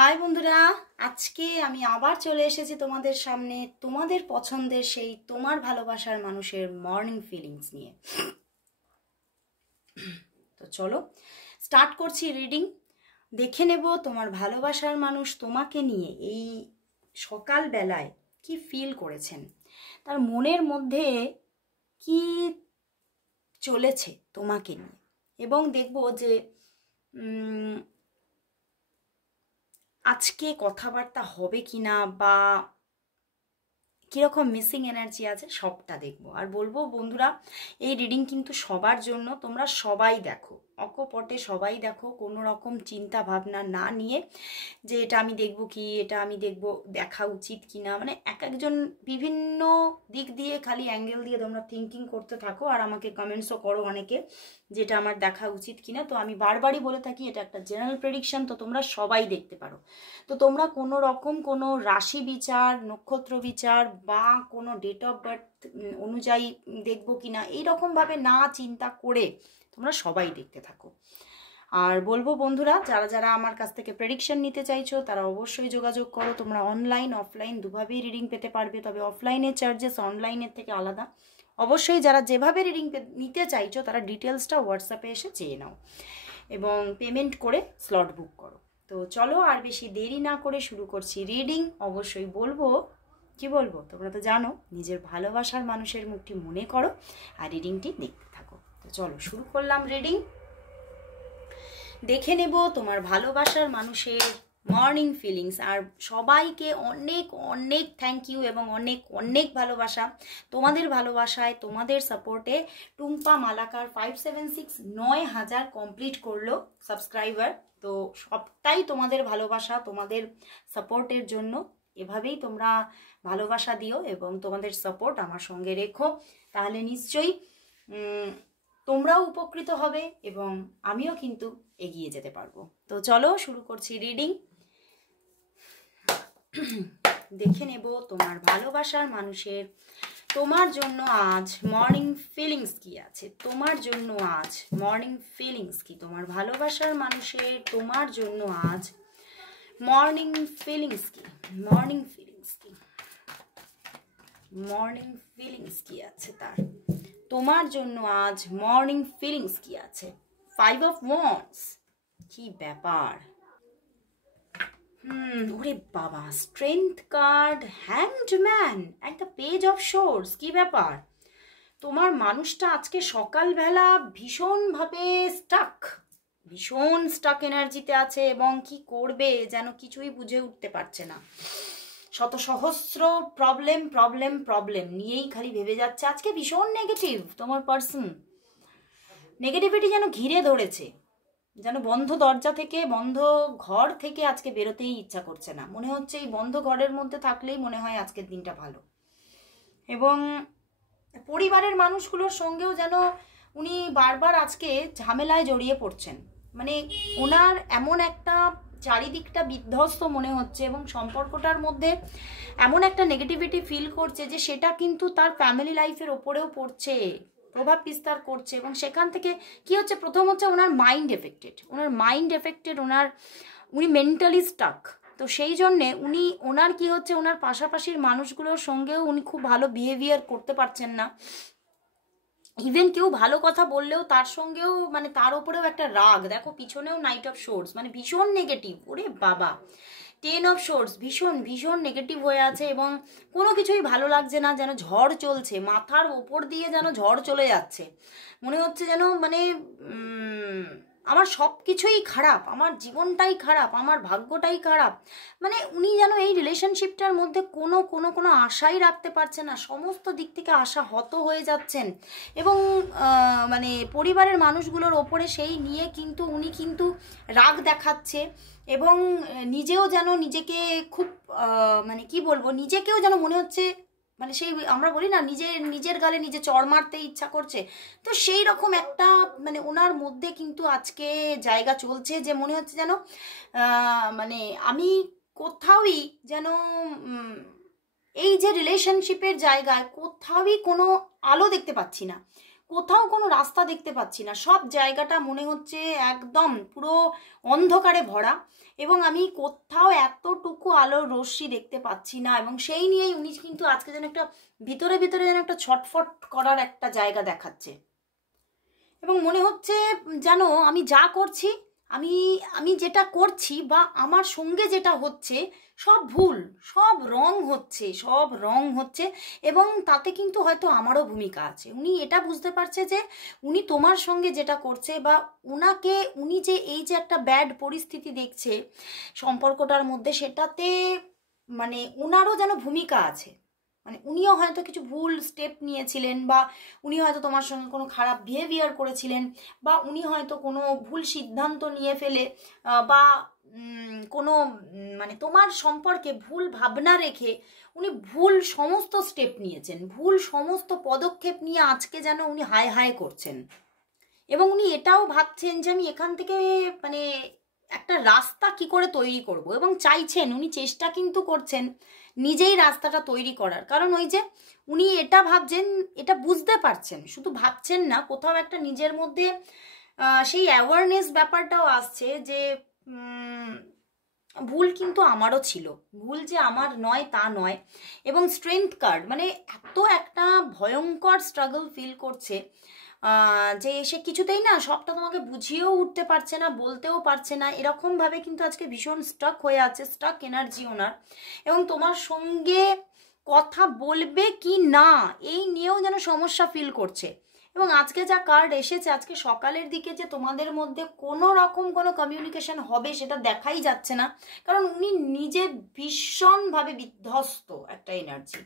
High বন্ধুরা, আজকে আমি আবার চলে এসেছি তোমাদের সামনে তোমাদের পছন্দের সেই তোমার ভালোবাসার মানুষের মর্নিং ফিলিংস নিয়ে। তো চলো স্টার্ট করছি রিডিং। দেখে নেব তোমার ভালোবাসার মানুষ তোমাকে নিয়ে এই সকাল বেলায় কি ফিল করেছেন, তার মনের মধ্যে কি চলেছে তোমাকে নিয়ে, এবং দেখব যে আজকে কথাবার্তা হবে কিনা বা কীরকম মিসিং এনার্জি আছে সবটা দেখবো। আর বলবো বন্ধুরা, এই রিডিং কিন্তু সবার জন্য, তোমরা সবাই দেখো, অকপটে সবাই দেখো, কোনো রকম চিন্তা ভাবনা না নিয়ে যে এটা আমি দেখবো কি, এটা আমি দেখবো, দেখা উচিত কি না, মানে এক একজন বিভিন্ন দিক দিয়ে খালি অ্যাঙ্গেল দিয়ে তোমরা থিঙ্কিং করতে থাকো। আর আমাকে কমেন্টসও করো অনেকে যেটা আমার দেখা উচিত কিনা। তো আমি বারবারই বলে থাকি এটা একটা জেনারেল প্রেডিকশন, তো তোমরা সবাই দেখতে পারো। তো তোমরা কোনো রকম কোনো রাশি বিচার, নক্ষত্র বিচার বা কোনো ডেট অফ বার্থ অনুযায়ী দেখবো কিনা এইরকমভাবে না চিন্তা করে তোমরা সবাই দেখতে থাকো। আর বলবো বন্ধুরা, যারা যারা আমার কাছ থেকে প্রেডিকশন নিতে চাইছো তারা অবশ্যই যোগাযোগ করো। তোমরা অনলাইন অফলাইন দুভাবেই রিডিং পেতে পারবে, তবে অফলাইনের চার্জেস অনলাইনের থেকে আলাদা। অবশ্যই যারা যেভাবে রিডিং নিতে চাইছো তারা ডিটেলসটা হোয়াটসঅ্যাপে এসে চেয়ে নাও এবং পেমেন্ট করে স্লট বুক করো। তো চলো আর বেশি দেরি না করে শুরু করছি রিডিং। অবশ্যই বলবো, কি বলবো, তোমরা তো জানো, নিজের ভালোবাসার মানুষের মুখটি মনে করো আর রিডিংটি দেখতে থাকো। তো চলো শুরু করলাম রিডিং। দেখে নেব তোমার ভালোবাসার মানুষের মর্নিং ফিলিংস। আর সবাইকে অনেক অনেক থ্যাংক ইউ এবং অনেক অনেক ভালোবাসা। তোমাদের ভালোবাসায়, তোমাদের সাপোর্টে টুম্পা মালাকার 576 9,000 কমপ্লিট করলো সাবস্ক্রাইবার। তো সবটাই তোমাদের ভালোবাসা, তোমাদের সাপোর্টের জন্য। এভাবেই তোমরা ভালোবাসা দিও এবং তোমাদের সাপোর্ট আমার সঙ্গে রেখো, তাহলে নিশ্চয়ই তোমরাও উপকৃত হবে এবং আমিও কিন্তু এগিয়ে যেতে পারবো। তো চলো শুরু করছি রিডিং। দেখে নেব তোমার ভালোবাসার মানুষের তোমার জন্য আজ মর্নিং ফিলিংস কি আছে। তোমার জন্য আজ মর্নিং ফিলিংস কি, তোমার ভালোবাসার মানুষের তোমার জন্য আজ মর্নিং ফিলিংস কি, মর্নিং ফিলিংস কি, মর্নিং ফিলিংস কি আছে তার, তোমার জন্য আজ মর্নিং ফিলিংস কি আছে। 5 অফ ওয়ান্ডস, কি ব্যাপার, ওরে বাবা, স্ট্রেংথ কার্ড, হ্যাংড ম্যান, একটা পেজ অফ সোর্স, কি ব্যাপার। তোমার মানুষটা আজকে সকালবেলা ভীষণভাবে ভীষণ স্টাক এনার্জিতে আছে এবং কি করবে যেন কিছুই বুঝে উঠতে পারছে না। শত সহস্র প্রবলেম প্রবলেম প্রবলেম নিয়েই খালি ভেবে যাচ্ছে। আজকে ভীষণ নেগেটিভ তোমার পার্সন, নেগেটিভিটি যেন ঘিরে ধরেছে, যেন বন্ধ দরজা থেকে, বন্ধ ঘর থেকে আজকে বেরোতেই ইচ্ছা করছে না। মনে হচ্ছে এই বন্ধ ঘরের মধ্যে থাকলেই মনে হয় আজকের দিনটা ভালো। এবং পরিবারের মানুষগুলোর সঙ্গেও যেন উনি বারবার আজকে ঝামেলায় জড়িয়ে পড়ছেন। মানে ওনার এমন একটা চারিদিকটা বিধ্বস্ত মনে হচ্ছে এবং সম্পর্কটার মধ্যে এমন একটা নেগেটিভিটি ফিল করছে যে সেটা কিন্তু তার ফ্যামিলি লাইফের ওপরেও পড়ছে, প্রভাব বিস্তার করছে। এবং সেখান থেকে কি হচ্ছে, প্রথম হচ্ছে ওনার মাইন্ড এফেক্টেড, উনি মেন্টালি স্টাক। তো সেই জন্যে ওনার কি হচ্ছে, ওনার পাশাপাশির মানুষগুলোর সঙ্গেও উনি খুব ভালো বিহেভিয়ার করতে পারছেন না। ইভেন কেউ ভালো কথা বললেও তার সঙ্গেও মানে তার ওপরেও একটা রাগ। দেখো পিছনেও নাইট অফ সোর্স, মানে ভীষণ নেগেটিভ। ওরে বাবা, 10 অফ সোর্স, ভীষণ ভীষণ নেগেটিভ হয়ে আছে এবং কোনো কিছুই ভালো লাগছে না, যেন ঝড় চলছে মাথার ওপর দিয়ে, যেন ঝড় চলে যাচ্ছে। মনে হচ্ছে যেন মানে আমার সব কিছুই খারাপ, আমার জীবনটাই খারাপ, আমার ভাগ্যটাই খারাপ। মানে উনি যেন এই রিলেশনশিপটার মধ্যে কোনো কোনো কোনো আশাই রাখতে পারছে না, সমস্ত দিক থেকে আশা হত হয়ে যাচ্ছেন। এবং মানে পরিবারের মানুষগুলোর ওপরে সেই নিয়ে কিন্তু উনি কিন্তু রাগ দেখাচ্ছে এবং নিজেও যেন নিজেকে খুব মানে কি বলবো, নিজেকেও যেন মনে হচ্ছে মানে সেই আমরা বলি না, নিজের গালে নিজে চড় মারতে ইচ্ছা করছে। তো সেই রকম একটা মানে ওনার মধ্যে কিন্তু আজকে জায়গা চলছে যে মনে হচ্ছে যেন মানে আমি কোথাওই যেন এই যে রিলেশনশিপের জায়গায় কোথাওই কোনো আলো দেখতে পাচ্ছি না, কোথাও কোনো রাস্তা দেখতে পাচ্ছি না, সব জায়গাটা মনে হচ্ছে একদম পুরো অন্ধকারে ভরা, এবং আমি কোথাও এতটুকু আলোর রশ্মি দেখতে পাচ্ছি না। এবং সেই নিয়েই উনি কিন্তু আজকে যেন একটা ভিতরে ভিতরে যেন একটা ছটফট করার একটা জায়গা দেখাচ্ছে, এবং মনে হচ্ছে যেন আমি যা করছি, আমি আমি যেটা করছি বা আমার সঙ্গে যেটা হচ্ছে সব ভুল, সব রং হচ্ছে, এবং তাতে কিন্তু হয়তো আমারও ভূমিকা আছে। উনি এটা বুঝতে পারছে যে উনি তোমার সঙ্গে যেটা করছে বা উনি যে এই যে একটা ব্যাড পরিস্থিতি দেখছে সম্পর্কটার মধ্যে, সেটাতে মানে ওনারও যেন ভূমিকা আছে। মানে উনিও হয়তো কিছু ভুল স্টেপ নিয়েছিলেন, বা উনি হয়তো তোমার সঙ্গে কোনো খারাপ বিহেভিয়ার করেছিলেন, বা উনি হয়তো কোনো ভুল সিদ্ধান্ত নিয়ে ফেলে বা কোনো মানে তোমার সম্পর্কে ভুল ভাবনা রেখে উনি ভুল সমস্ত স্টেপ নিয়েছেন, ভুল সমস্ত পদক্ষেপ নিয়ে আজকে যেন উনি হায় হায় করছেন। এবং উনি এটাও ভাবছেন যে আমি এখান থেকে মানে একটা রাস্তা কি করে তৈরি করব, এবং চাইছেন, উনি চেষ্টা কিন্তু করছেন নিজেই রাস্তাটা তৈরি করার। কারণ ওই যে উনি এটা ভাবছেন, এটা বুঝতে পারছেন, শুধু ভাবছেন না, কোথাও একটা নিজের মধ্যে সেই অ্যাওয়ারনেস ব্যাপারটাও আসছে যে ভুল কিন্তু আমারও ছিল, ভুল যে আমার নয় তা নয়। এবং স্ট্রেংথ কার্ড মানে এত একটা ভয়ঙ্কর স্ট্রাগল ফিল করছে যে সে কিছুতেই না সবটা তোমাকে বুঝিয়েও উঠতে পারছে না, বলতেও পারছে না, এরকমভাবে কিন্তু আজকে ভীষণ স্টাক হয়ে আছে, স্টাক এনার্জি ওনার। এবং তোমার সঙ্গে কথা বলবে কি না এই নিয়েও যেন সমস্যা ফিল করছে। এবং আজকে যা কার্ড এসেছে, আজকে সকালের দিকে যে তোমাদের মধ্যে কোনো রকম কোনো কমিউনিকেশন হবে সেটা দেখাই যাচ্ছে না, কারণ উনি নিজে ভীষণভাবে বিধ্বস্ত একটা এনার্জি।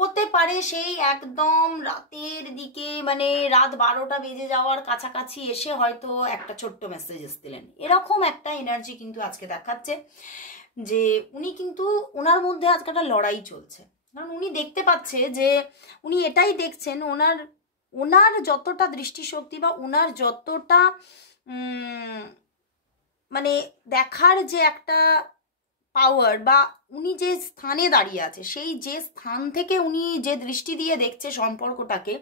হতে পারে সেই একদম রাতের দিকে মানে রাত 12টা বেজে যাওয়ার কাছাকাছি এসে হয়তো একটা ছোট্ট মেসেজ দিলেন, এরকম একটা এনার্জি কিন্তু আজকে দেখাচ্ছে যে উনি কিন্তু ওনার মধ্যে আজকে একটা লড়াই চলছে। কারণ উনি দেখতে পাচ্ছে যে উনি এটাই দেখছেন, ওনার যতটা দৃষ্টিশক্তি বা ওনার যতটা মানে দেখার যে একটা পাওয়ার, বা উনি যে স্থানে দাঁড়িয়ে আছে, সেই যে স্থান থেকে উনি যে দৃষ্টি দিয়ে দেখছে সম্পর্কটাকে,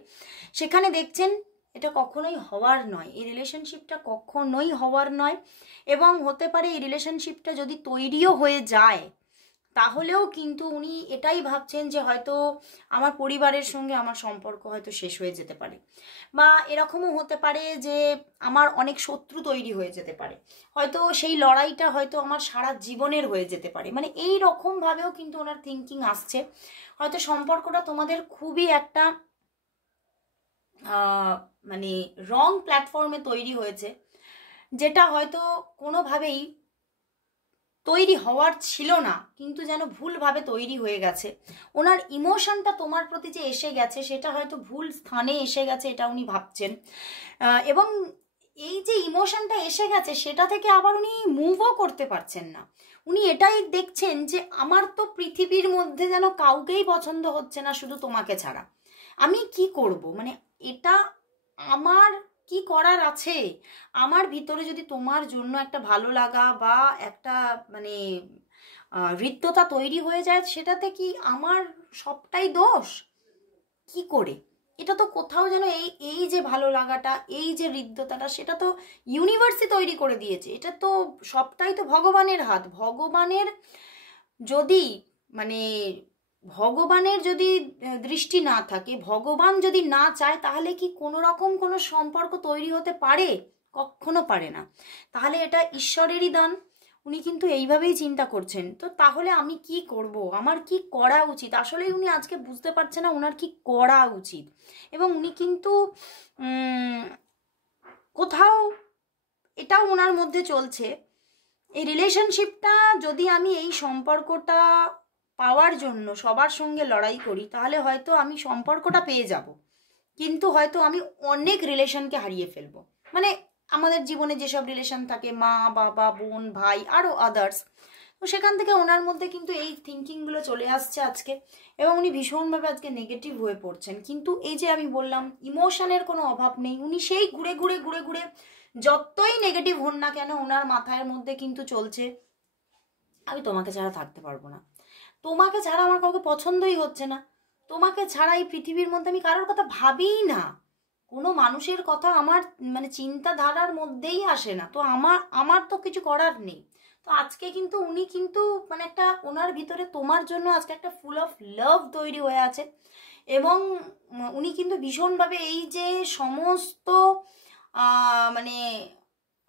সেখানে দেখছেন এটা কখনোই হওয়ার নয়, এই রিলেশনশিপটা কখনোই হওয়ার নয়। এবং হতে পারে এই রিলেশনশিপটা যদি তৈরিও হয়ে যায়, তাহলেও কিন্তু উনি এটাই ভাবছেন যে হয়তো আমার পরিবারের সঙ্গে আমার সম্পর্ক হয়তো শেষ হয়ে যেতে পারে, বা এরকমও হতে পারে যে আমার অনেক শত্রু তৈরি হয়ে যেতে পারে, হয়তো সেই লড়াইটা হয়তো আমার সারা জীবনের হয়ে যেতে পারে। মানে এই রকমভাবেও কিন্তু ওনার থিঙ্কিং আসছে। হয়তো সম্পর্কটা তোমাদের খুবই একটা মানে রং প্ল্যাটফর্মে তৈরি হয়েছে, যেটা হয়তো কোনোভাবেই তৈরি হওয়ার ছিল না, কিন্তু যেন ভুলভাবে তৈরি হয়ে গেছে। ওনার ইমোশনটা তোমার প্রতি যে এসে গেছে সেটা হয়তো ভুল স্থানে এসে গেছে, এটা উনি ভাবছেন। এবং এই যে ইমোশনটা এসে গেছে সেটা থেকে আবার উনি মুভও করতে পারছেন না। উনি এটাই দেখছেন যে আমার তো পৃথিবীর মধ্যে যেন কাউকেই পছন্দ হচ্ছে না শুধু তোমাকে ছাড়া, আমি কি করব, মানে এটা আমার কি করার আছে? আমার ভিতরে যদি তোমার জন্য একটা ভালো লাগা বা একটা মানে হৃদ্যতা তৈরি হয়ে যায়, সেটাতে কি আমার সবটাই দোষ? কি করে? এটা তো কোথাও যেন এই এই যে ভালো লাগাটা, এই যে হৃদ্যতাটা, সেটা তো ইউনিভার্সই তৈরি করে দিয়েছে, এটা তো সবটাই তো ভগবানের হাত। ভগবানের যদি মানে ভগবানের যদি দৃষ্টি না থাকে, ভগবান যদি না চায়, তাহলে কি কোনো রকম কোনো সম্পর্ক তৈরি হতে পারে? কখনো পারে না। তাহলে এটা ঈশ্বরেরই দান। উনি কিন্তু এইভাবেই চিন্তা করছেন। তো তাহলে আমি কি করব, আমার কি করা উচিত? আসলে উনি আজকে বুঝতে পারছে না ওনার কি করা উচিত। এবং উনি কিন্তু কোথাও এটাও ওনার মধ্যে চলছে, এই রিলেশনশিপটা যদি আমি এই সম্পর্কটা পাওয়ার জন্য সবার সঙ্গে লড়াই করি, তাহলে হয়তো আমি সম্পর্কটা পেয়ে যাব, কিন্তু হয়তো আমি অনেক রিলেশনকে হারিয়ে ফেলবো। মানে আমাদের জীবনে যেসব রিলেশন থাকে, মা বাবা বোন ভাই আরও আদার্স, তো সেখান থেকে ওনার মধ্যে কিন্তু এই থিঙ্কিংগুলো চলে আসছে আজকে। এবং উনি ভীষণভাবে আজকে নেগেটিভ হয়ে পড়ছেন। কিন্তু এই যে আমি বললাম ইমোশনের কোনো অভাব নেই, উনি সেই ঘুরে ঘুরে ঘুরে ঘুরে যতই নেগেটিভ হন না কেন, ওনার মাথার মধ্যে কিন্তু চলছে আমি তোমাকে ছাড়া থাকতে পারবো না, তোমাকে ছাড়া আমার কাউকে পছন্দই হচ্ছে না, তোমাকে ছাড়া এই পৃথিবীর মধ্যে আমি কারোর কথা ভাবিই না, কোনো মানুষের কথা আমার মানে চিন্তাধারার মধ্যেই আসে না, তো আমার তো কিছু করার নেই। তো আজকে কিন্তু উনি কিন্তু মানে একটা ওনার ভিতরে তোমার জন্য আজকে একটা ফুল অফ লাভ তৈরি হয়ে আছে। এবং উনি কিন্তু ভীষণভাবে এই যে সমস্ত মানে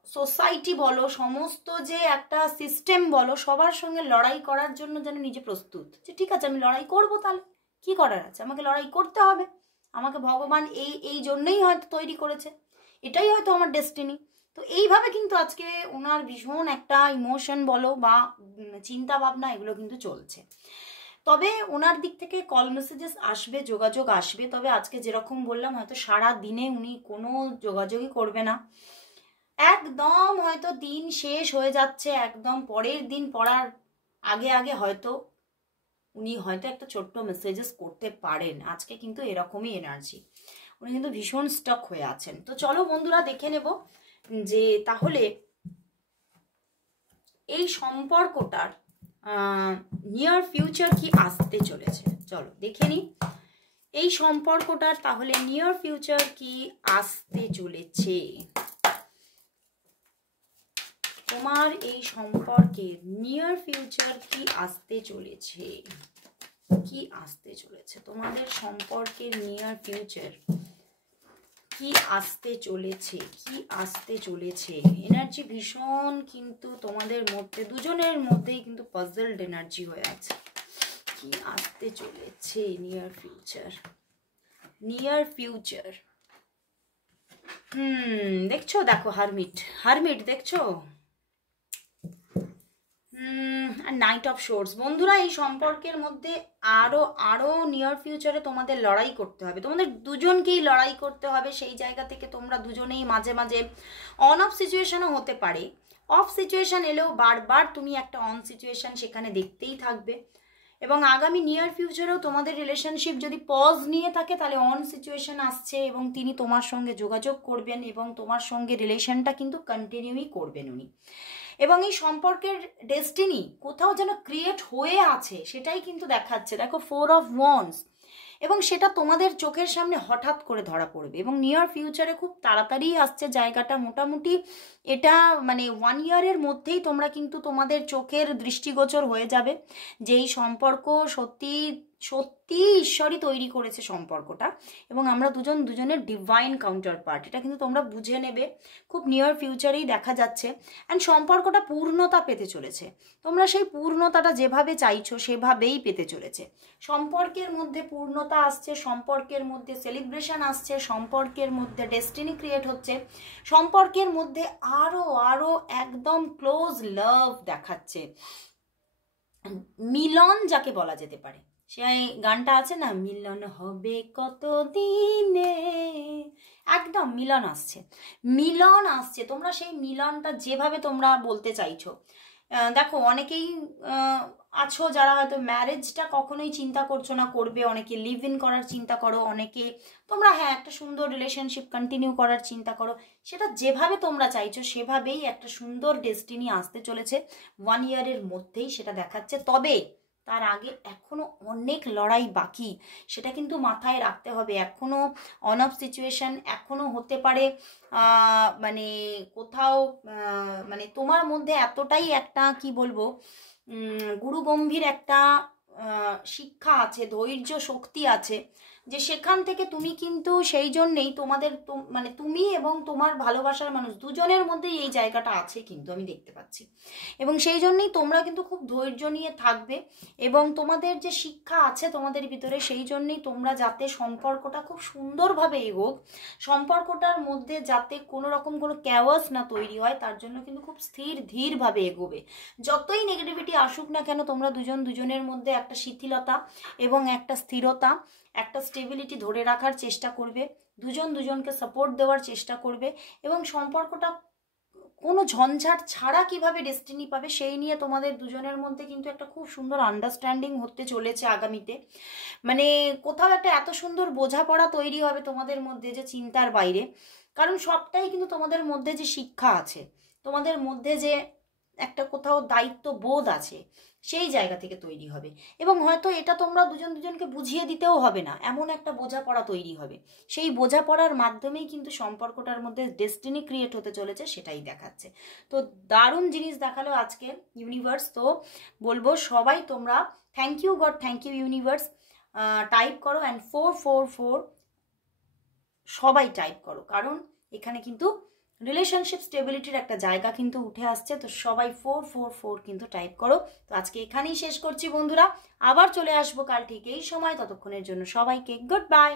সোসাইটি বলো, সমস্ত যে একটা সিস্টেম বলো, সবার সঙ্গে লড়াই করার জন্য যেন নিজে প্রস্তুত, যে ঠিক আছে আমি লড়াই করব, তাহলে কি করার আছে, আমাকে লড়াই করতে হবে, আমাকে ভগবান এই এই জন্যই হয়তো তৈরি করেছে, এটাই হয়তো আমার ডেস্টিনি। তো এইভাবে কিন্তু আজকে ওনার ভীষণ একটা ইমোশন বলো বা চিন্তা ভাবনা এগুলো কিন্তু চলছে। তবে ওনার দিক থেকে কল মেসেজেস আসবে, যোগাযোগ আসবে, তবে আজকে যেরকম বললাম হয়তো সারা দিনে উনি কোনো যোগাযোগই করবে না, একদম হয়তো দিন শেষ হয়ে যাচ্ছে, একদম পরের দিন পড়ার আগে আগে হয়তো উনি হয়তো একটা ছোট্ট মেসেজেস করতে পারেন। আজকে কিন্তু এরকমই এনার্জি, উনি কিন্তু ভীষণ স্টক হয়ে আছেন। তো চলো বন্ধুরা দেখে নেব যে তাহলে এই সম্পর্কটার নিয়ার ফিউচার কি আসতে চলেছে। চলো দেখে নিই এই সম্পর্কটার তাহলে নিয়ার ফিউচার কি আসতে চলেছে। তোমার এই সম্পর্কের নিয়ার ফিউচার কি আসতে চলেছে, কি আসতে চলেছে, তোমাদের সম্পর্কের নিয়ার ফিউচার কি আসতে চলেছে, কি আসতে চলেছে। এনার্জি ভীষণ কিন্তু তোমাদের মধ্যে দুজনের মধ্যেই কিন্তু পাজলড এনার্জি হয়ে আছে। কি আসতে চলেছে নিয়ার ফিউচার, নিয়ার ফিউচার। দেখছো, দেখো হারমিট, হারমিট দেখছো, আর নাইট অফ শোর্স। বন্ধুরা এই সম্পর্কের মধ্যে আরো আরো নিয়ার ফিউচারে তোমাদের লড়াই করতে হবে, তোমাদের দুজনকেই লড়াই করতে হবে। সেই জায়গা থেকে তোমরা দুজনেই মাঝে মাঝে অন অফ সিচুয়েশনও হতে পারে, অফ সিচুয়েশন এলেও বারবার তুমি একটা অন সিচুয়েশন সেখানে দেখতেই থাকবে। এবং আগামী নিয়ার ফিউচারেও তোমাদের রিলেশনশিপ যদি পজ নিয়ে থাকে তাহলে অন সিচুয়েশন আসছে এবং তিনি তোমার সঙ্গে যোগাযোগ করবেন এবং তোমার সঙ্গে রিলেশনটা কিন্তু কন্টিনিউই করবেন উনি। এবং এই সম্পর্কের ডেস্টিনি কোথাও যেন ক্রিয়েট হয়ে আছে সেটাই কিন্তু দেখাচ্ছে। দেখো 4 অফ ওয়ান্ডস, এবং সেটা তোমাদের চোখের সামনে হঠাৎ করে ধরা পড়বে এবং নিয়ার ফিউচারে খুব তাড়াতাড়ি আসছে জায়গাটা। মোটামুটি এটা মানে 1 ইয়ারের মধ্যেই তোমরা কিন্তু তোমাদের চোখের দৃষ্টিগোচর হয়ে যাবে যে এই সম্পর্ক সত্যি সত্যি ঈশ্বরই তৈরি করেছে সম্পর্কটা এবং আমরা দুজন দুজনের ডিভাইন কাউন্টার পার্ট, এটা কিন্তু তোমরা বুঝে নেবে খুব নিয়ার ফিউচারেই দেখা যাচ্ছে। অ্যান্ড সম্পর্কটা পূর্ণতা পেতে চলেছে, তোমরা সেই পূর্ণতাটা যেভাবে চাইছো সেভাবেই পেতে চলেছে। সম্পর্কের মধ্যে পূর্ণতা আসছে, সম্পর্কের মধ্যে সেলিব্রেশন আসছে, সম্পর্কের মধ্যে ডেস্টিনি ক্রিয়েট হচ্ছে, সম্পর্কের মধ্যে আরো আরো একদম ক্লোজ লাভ দেখাচ্ছে, মিলন যাকে বলা যেতে পারে। সেই গানটা আছে না, মিলন হবে কত দিনে, একদম মিলন আসছে, মিলন আসছে। তোমরা সেই মিলনটা যেভাবে তোমরা বলতে চাইছো, দেখো অনেকেই আছো যারা হয়তো ম্যারেজটা কখনোই চিন্তা করছো না করবে, অনেকে লিভ ইন করার চিন্তা করো, অনেকে তোমরা হ্যাঁ একটা সুন্দর রিলেশনশিপ কন্টিনিউ করার চিন্তা করো। সেটা যেভাবে তোমরা চাইছো সেভাবেই একটা সুন্দর ডেস্টিনি আসতে চলেছে 1 ইয়ারের মধ্যেই, সেটা দেখাচ্ছে। তবে তার আগে এখনো অনেক লড়াই বাকি, সেটা কিন্তু মাথায় রাখতে হবে। এখনো অন অফ সিচুয়েশন, এখনো হতে পারে মানে কোথাও মানে তোমার মধ্যে এতটাই একটা কি বলবো গুরুগম্ভীর একটা শিক্ষা আছে, ধৈর্য শক্তি আছে, যে সেখান থেকে তুমি কিন্তু সেই জন্যেই তোমাদের মানে তুমি এবং তোমার ভালোবাসার মানুষ দুজনের মধ্যেই এই জায়গাটা আছে কিন্তু আমি দেখতে পাচ্ছি। এবং সেই জন্যই তোমরা কিন্তু খুব ধৈর্য নিয়ে থাকবে এবং তোমাদের যে শিক্ষা আছে তোমাদের ভিতরে, সেই জন্যই তোমরা যাতে সম্পর্কটা খুব সুন্দরভাবে এগোক, সম্পর্কটার মধ্যে যাতে কোনো রকম কোনো ক্যাওয়াস না তৈরি হয়, তার জন্য কিন্তু খুব স্থির ধীরভাবে এগোবে। যতই নেগেটিভিটি আসুক না কেন তোমরা দুজন দুজনের মধ্যে একটা শিথিলতা এবং একটা স্থিরতা, একটা স্টেবিলিটি ধরে রাখার চেষ্টা করবে, দুজন দুজনকে সাপোর্ট দেওয়ার চেষ্টা করবে এবং সম্পর্কটা কোনো ঝঞ্ঝাট ছাড়া কিভাবে ডেস্টিনি পাবে সেই নিয়ে তোমাদের দুজনের মধ্যে কিন্তু একটা খুব সুন্দর আন্ডারস্ট্যান্ডিং হতে চলেছে আগামীতে। মানে কোথাও একটা এত সুন্দর বোঝাপড়া তৈরি হবে তোমাদের মধ্যে যে চিন্তার বাইরে, কারণ সবটাই কিন্তু তোমাদের মধ্যে যে শিক্ষা আছে, তোমাদের মধ্যে যে একটা কোথাও দায়িত্ব বোধ আছে, সেই জায়গা থেকে তৈরি হবে। এবং হয়তো এটা তোমরা দুজন দুজনকে বুঝিয়ে দিতেও হবে না, এমন একটা বোঝাপড়া তৈরি হবে। সেই বোঝাপড়ার মাধ্যমেই কিন্তু সম্পর্কটার মধ্যে ডেস্টিনি ক্রিয়েট হতে চলেছে, সেটাই দেখাচ্ছে। তো দারুণ জিনিস দেখালো আজকে ইউনিভার্স। তো বলবো সবাই তোমরা thank you God, thank you universe type করো, অ্যান্ড 444 সবাই টাইপ করো, কারণ এখানে কিন্তু রিলেশনশিপ স্টেবিলিটির একটা জায়গা কিন্তু উঠে আসছে। তো সবাই 444 কিন্তু টাইপ করো। তো আজকে এখানেই শেষ করছি বন্ধুরা, আবার চলে আসবো কাল ঠিক এই সময়। ততক্ষণের জন্য সবাইকে গুড বাই।